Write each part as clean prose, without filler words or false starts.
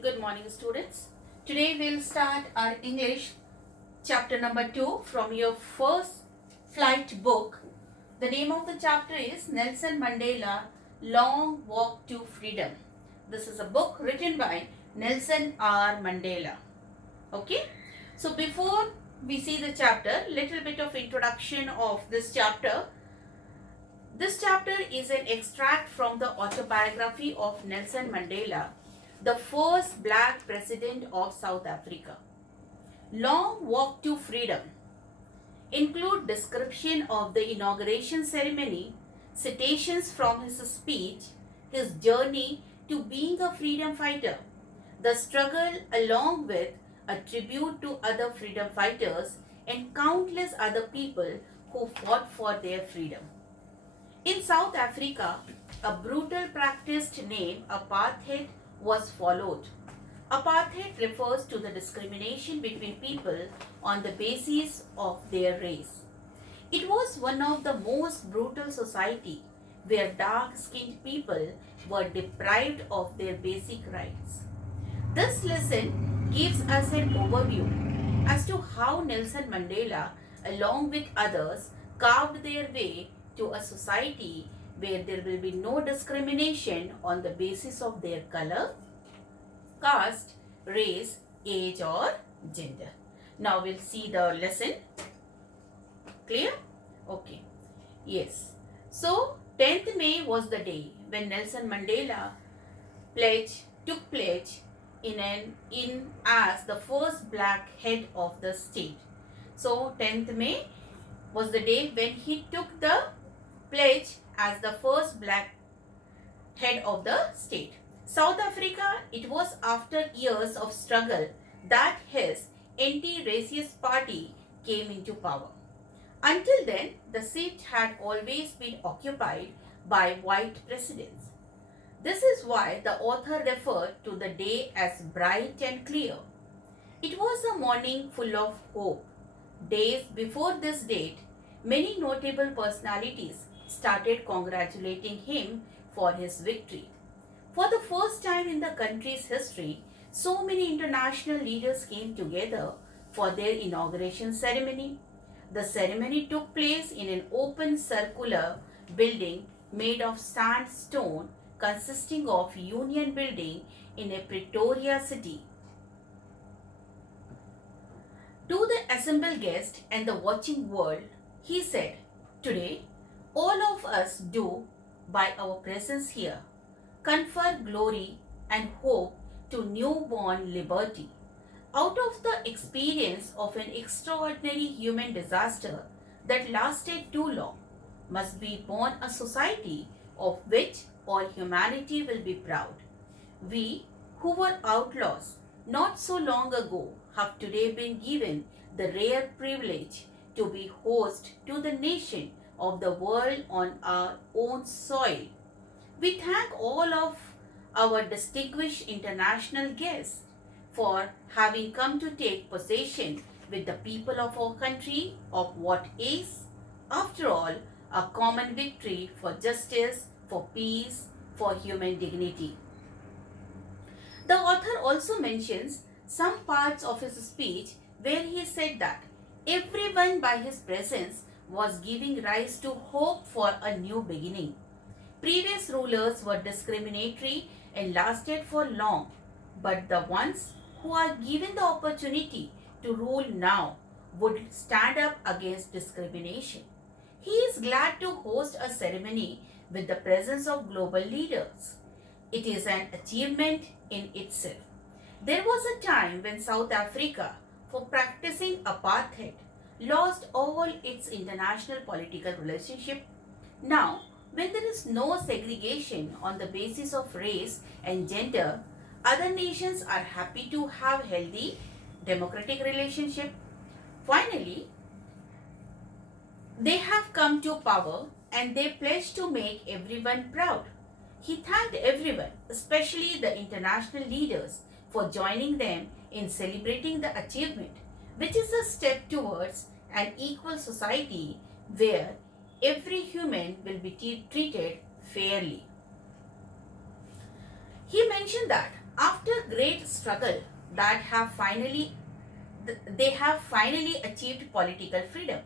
Good morning, students. Today we'll start our English chapter number 2 from your first flight book. The name of the chapter is Nelson Mandela Long Walk to Freedom. This is a book written by Nelson R. Mandela. Okay? So before we see the chapter, little bit of introduction of this chapter. This chapter is an extract from the autobiography of Nelson Mandela, the first black president of South Africa. Long Walk to Freedom include description of the inauguration ceremony, citations from his speech, his journey to being a freedom fighter, the struggle along with a tribute to other freedom fighters and countless other people who fought for their freedom. In South Africa, a brutal practice named apartheid was followed. Apartheid refers to the discrimination between people on the basis of their race. It was one of the most brutal society where dark-skinned people were deprived of their basic rights. This lesson gives us an overview as to how Nelson Mandela, along with others, carved their way to a society where there will be no discrimination on the basis of their color, caste, race, age or gender. Now we'll see the lesson. Clear? Okay. Yes. So 10th May was the day when Nelson Mandela took pledge in as the first black head of the state. So 10th May was the day when he took the pledge as the first black head of the state. South Africa, it was after years of struggle that his anti-racist party came into power. Until then, the seat had always been occupied by white presidents. This is why the author referred to the day as bright and clear. It was a morning full of hope. Days before this date, many notable personalities started congratulating him for his victory. For the first time in the country's history, so many international leaders came together for their inauguration ceremony. The ceremony took place in an open circular building made of sandstone consisting of Union Building in a Pretoria city. To the assembled guests and the watching world, he said, "Today, all of us do, by our presence here, confer glory and hope to newborn liberty. Out of the experience of an extraordinary human disaster that lasted too long, must be born a society of which all humanity will be proud. We, who were outlaws not so long ago, have today been given the rare privilege to be host to the nation of the world on our own soil. We thank all of our distinguished international guests for having come to take possession with the people of our country of what is, after all, a common victory for justice, for peace, for human dignity." The author also mentions some parts of his speech where he said that everyone by his presence was giving rise to hope for a new beginning. Previous rulers were discriminatory and lasted for long, but the ones who are given the opportunity to rule now would stand up against discrimination. He is glad to host a ceremony with the presence of global leaders. It is an achievement in itself. There was a time when South Africa, for practicing apartheid, lost all its international political relationship. Now, when there is no segregation on the basis of race and gender, other nations are happy to have healthy democratic relationship. Finally, they have come to power and they pledge to make everyone proud. He thanked everyone, especially the international leaders, for joining them in celebrating the achievement, which is a step towards an equal society where every human will be treated fairly. He mentioned that After great struggle that have finally they have finally achieved political freedom.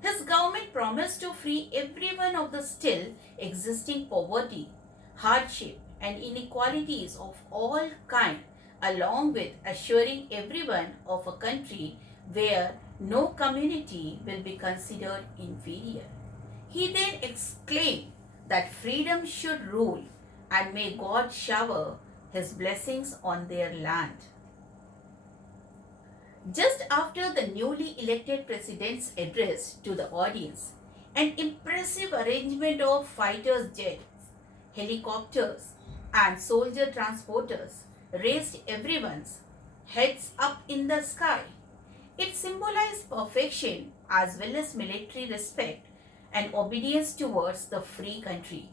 His government promised to free everyone of the still existing poverty, hardship, and inequalities of all kinds, along with assuring everyone of a country where no community will be considered inferior. He then exclaimed that freedom should rule and may God shower his blessings on their land. Just after the newly elected president's address to the audience, an impressive arrangement of fighters' jets, helicopters, and soldier transporters raised everyone's heads up in the sky. It symbolized perfection as well as military respect and obedience towards the free country.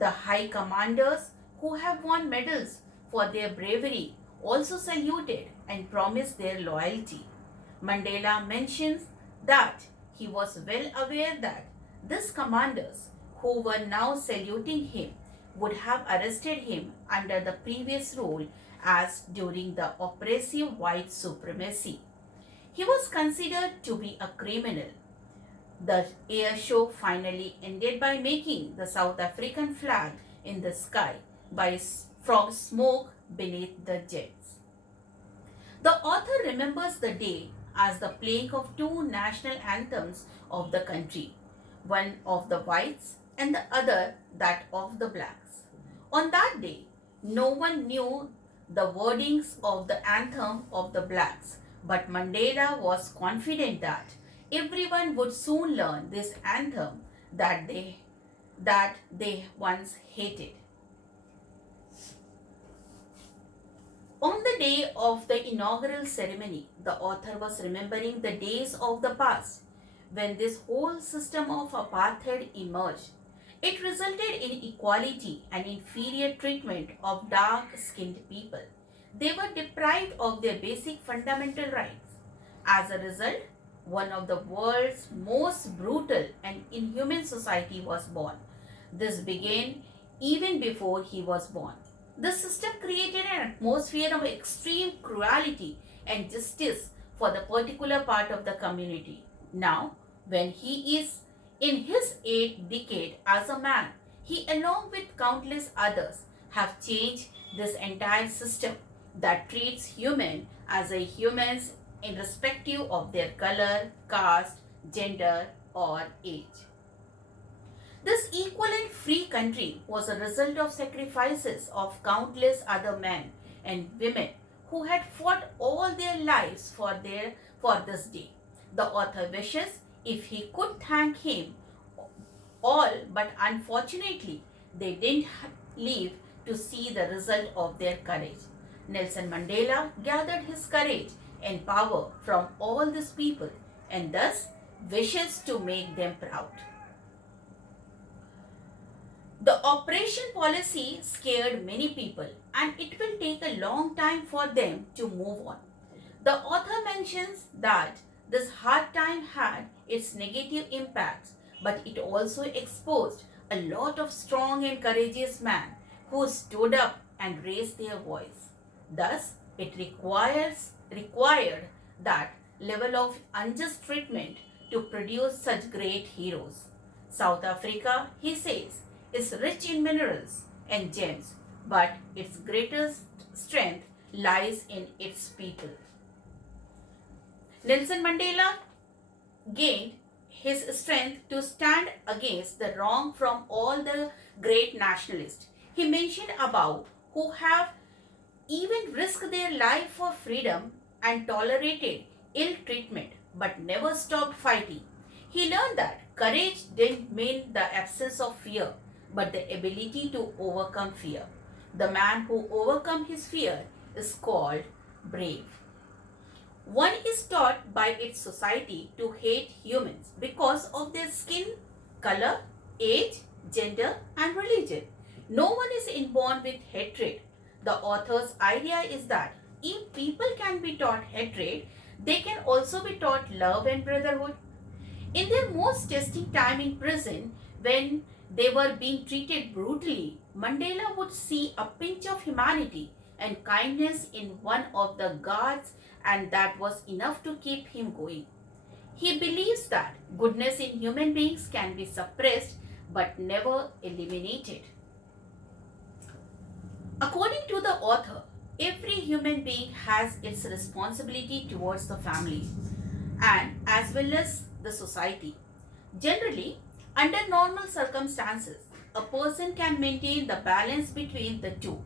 The high commanders who have won medals for their bravery also saluted and promised their loyalty. Mandela mentions that he was well aware that these commanders who were now saluting him would have arrested him under the previous rule as during the oppressive white supremacy. He was considered to be a criminal. The air show finally ended by making the South African flag in the sky from smoke beneath the jets. The author remembers the day as the playing of two national anthems of the country, one of the whites and the other that of the blacks. On that day, no one knew the wordings of the anthem of the blacks, but Mandela was confident that everyone would soon learn this anthem that they once hated. On the day of the inaugural ceremony, the author was remembering the days of the past when this whole system of apartheid emerged. It resulted in equality and inferior treatment of dark skinned people. They were deprived of their basic fundamental rights. As a result, one of the world's most brutal and inhuman society was born. This began even before he was born. The system created an atmosphere of extreme cruelty and justice for the particular part of the community. Now, when he is in his 8th decade as a man, he along with countless others have changed this entire system that treats human as a humans irrespective of their color, caste, gender or age. This equal and free country was a result of sacrifices of countless other men and women who had fought all their lives for this day. The author wishes if he could thank him all, but unfortunately they didn't live to see the result of their courage. Nelson Mandela gathered his courage and power from all these people and thus wishes to make them proud. The operation policy scared many people and it will take a long time for them to move on. The author mentions that this hard time had its negative impacts, but it also exposed a lot of strong and courageous men who stood up and raised their voice. Thus, it required that level of unjust treatment to produce such great heroes. South Africa, he says, is rich in minerals and gems, but its greatest strength lies in its people. Nelson Mandela gained his strength to stand against the wrong from all the great nationalists he mentioned above who have even risked their life for freedom and tolerated ill treatment but never stopped fighting. He learned that courage didn't mean the absence of fear, but the ability to overcome fear. The man who overcomes his fear is called brave. One is taught by its society to hate humans because of their skin, color, age, gender, and religion. No one is inborn with hatred. The author's idea is that if people can be taught hatred, they can also be taught love and brotherhood. In their most testing time in prison, when they were being treated brutally, Mandela would see a pinch of humanity and kindness in one of the guards, and that was enough to keep him going. He believes that goodness in human beings can be suppressed but never eliminated. According to the author, every human being has its responsibility towards the family and as well as the society. Generally, under normal circumstances, a person can maintain the balance between the two.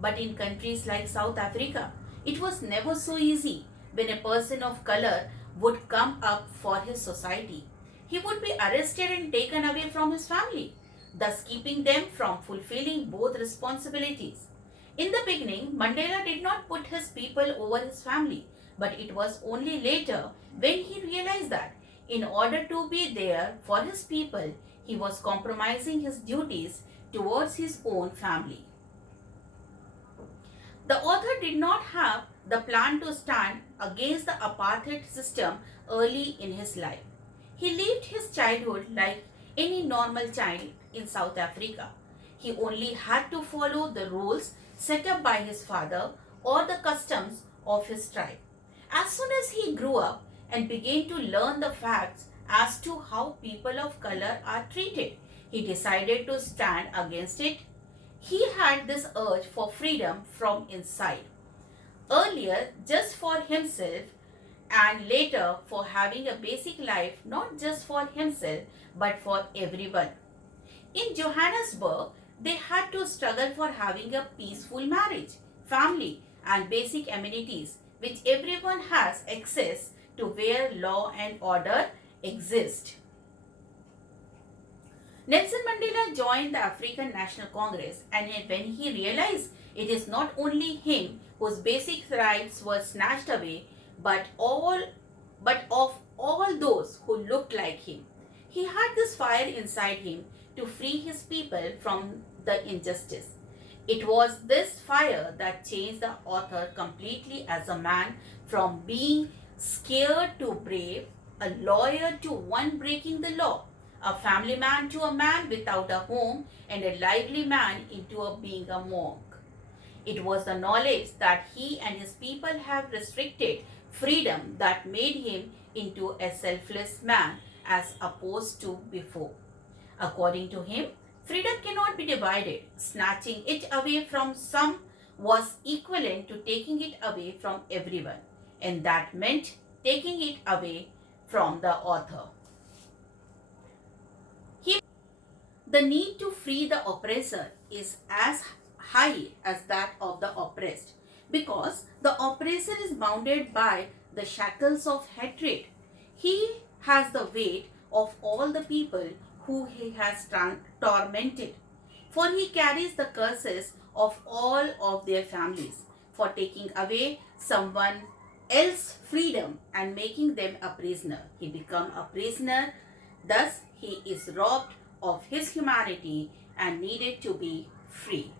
But in countries like South Africa, it was never so easy when a person of color would come up for his society. He would be arrested and taken away from his family, thus keeping them from fulfilling both responsibilities. In the beginning, Mandela did not put his people over his family, but it was only later when he realized that in order to be there for his people, he was compromising his duties towards his own family. The author did not have the plan to stand against the apartheid system early in his life. He lived his childhood like any normal child in South Africa. He only had to follow the rules set up by his father or the customs of his tribe. As soon as he grew up and began to learn the facts as to how people of color are treated, he decided to stand against it. He had this urge for freedom from inside. Earlier, just for himself, and later for having a basic life not just for himself but for everyone. In Johannesburg, they had to struggle for having a peaceful marriage, family, and basic amenities which everyone has access to where law and order exist. Nelson Mandela joined the African National Congress, and when he realized it is not only him whose basic rights were snatched away, but of all those who looked like him. He had this fire inside him to free his people from the injustice. It was this fire that changed the author completely as a man from being scared to brave, a lawyer to one breaking the law, a family man to a man without a home, and a lively man into being a monk. It was the knowledge that he and his people have restricted freedom that made him into a selfless man as opposed to before. According to him, freedom cannot be divided. Snatching it away from some was equivalent to taking it away from everyone, and that meant taking it away from the author. The need to free the oppressor is as high as that of the oppressed, because the oppressor is bounded by the shackles of hatred. He has the weight of all the people who he has tormented, for he carries the curses of all of their families for taking away someone else's freedom and making them a prisoner. He becomes a prisoner, thus he is robbed of his humanity and needed to be free.